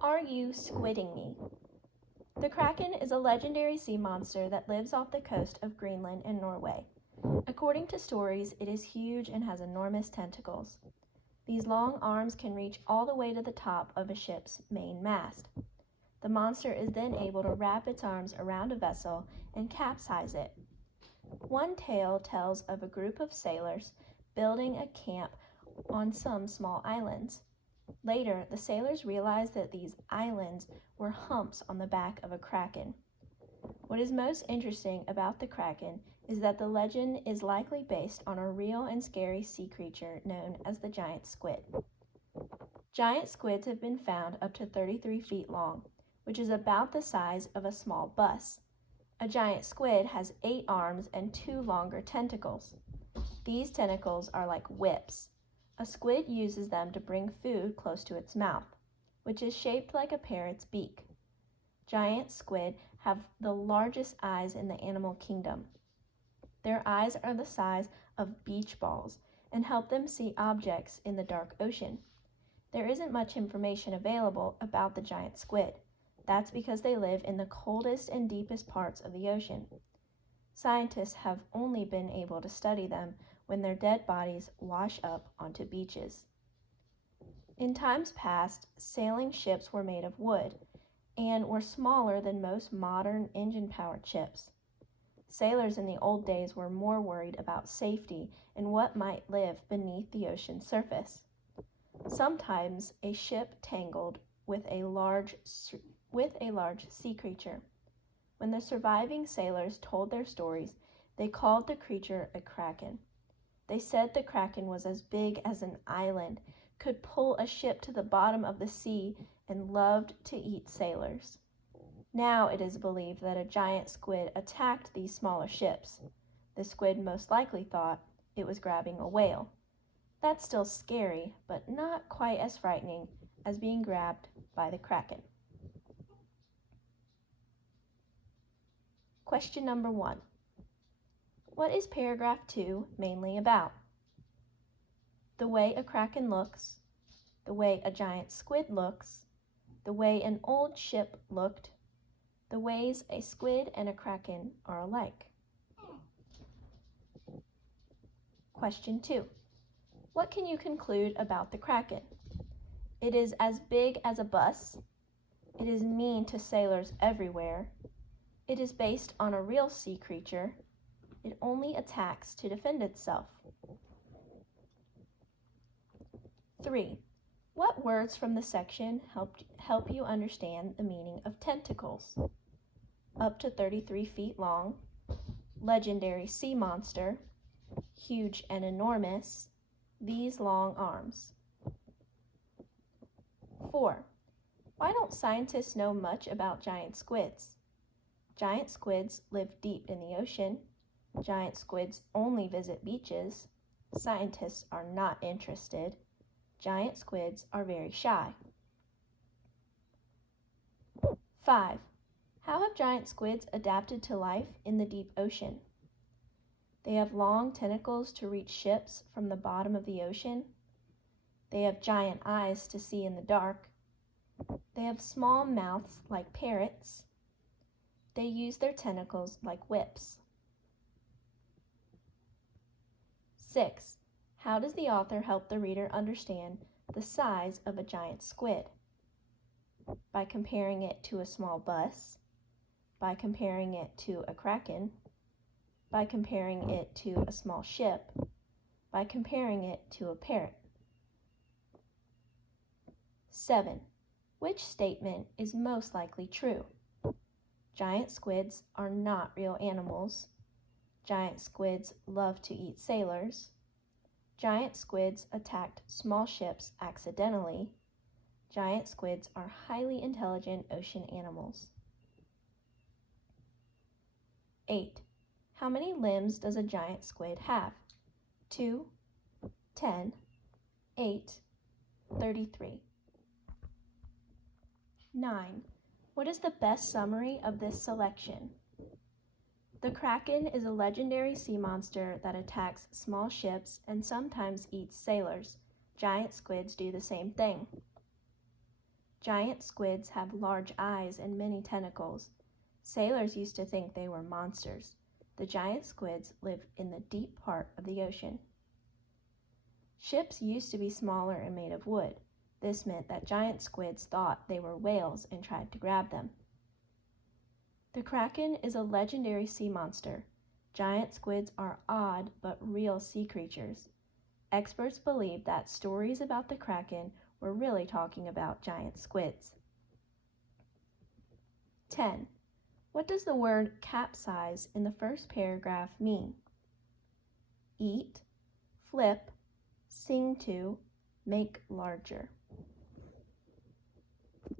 Are You Squidding Me? The Kraken is a legendary sea monster that lives off the coast of Greenland and Norway. According to stories, it is huge and has enormous tentacles. These long arms can reach all the way to the top of a ship's main mast. The monster is then able to wrap its arms around a vessel and capsize it. One tale tells of a group of sailors building a camp on some small islands. Later, the sailors realized that these islands were humps on the back of a kraken. What is most interesting about the kraken is that the legend is likely based on a real and scary sea creature known as the giant squid. Giant squids have been found up to 33 feet long, which is about the size of a small bus. A giant squid has 8 arms and 2 longer tentacles. These tentacles are like whips. A squid uses them to bring food close to its mouth, which is shaped like a parrot's beak. Giant squid have the largest eyes in the animal kingdom. Their eyes are the size of beach balls and help them see objects in the dark ocean. There isn't much information available about the giant squid. That's because they live in the coldest and deepest parts of the ocean. Scientists have only been able to study them when their dead bodies wash up onto beaches. In times past, sailing ships were made of wood and were smaller than most modern engine-powered ships. Sailors in the old days were more worried about safety and what might live beneath the ocean's surface. Sometimes a ship tangled with a large sea creature. When the surviving sailors told their stories, they called the creature a kraken. They said the kraken was as big as an island, could pull a ship to the bottom of the sea, and loved to eat sailors. Now it is believed that a giant squid attacked these smaller ships. The squid most likely thought it was grabbing a whale. That's still scary, but not quite as frightening as being grabbed by the kraken. Question number 1. What is paragraph 2 mainly about? The way a kraken looks, the way a giant squid looks, the way an old ship looked, the ways a squid and a kraken are alike. Question 2. What can you conclude about the kraken? It is as big as a bus. It is mean to sailors everywhere. It is based on a real sea creature. It only attacks to defend itself. 3. What words from the section help you understand the meaning of tentacles? Up to 33 feet long, legendary sea monster, huge and enormous, these long arms. 4. Why don't scientists know much about giant squids? Giant squids live deep in the ocean. Giant squids only visit beaches. Scientists are not interested. Giant squids are very shy. 5. How have giant squids adapted to life in the deep ocean? They have long tentacles to reach ships from the bottom of the ocean. They have giant eyes to see in the dark. They have small mouths like parrots. They use their tentacles like whips. 6. How does the author help the reader understand the size of a giant squid? By comparing it to a small bus, by comparing it to a kraken, by comparing it to a small ship, by comparing it to a parrot. 7. Which statement is most likely true? Giant squids are not real animals. Giant squids love to eat sailors. Giant squids attacked small ships accidentally. Giant squids are highly intelligent ocean animals. 8. How many limbs does a giant squid have? 2, 10, 8, 33. 9. What is the best summary of this selection? The kraken is a legendary sea monster that attacks small ships and sometimes eats sailors. Giant squids do the same thing. Giant squids have large eyes and many tentacles. Sailors used to think they were monsters. The giant squids live in the deep part of the ocean. Ships used to be smaller and made of wood. This meant that giant squids thought they were whales and tried to grab them. The kraken is a legendary sea monster. Giant squids are odd but real sea creatures. Experts believe that stories about the kraken were really talking about giant squids. 10. What does the word capsize in the first paragraph mean? Eat, flip, sing to, make larger.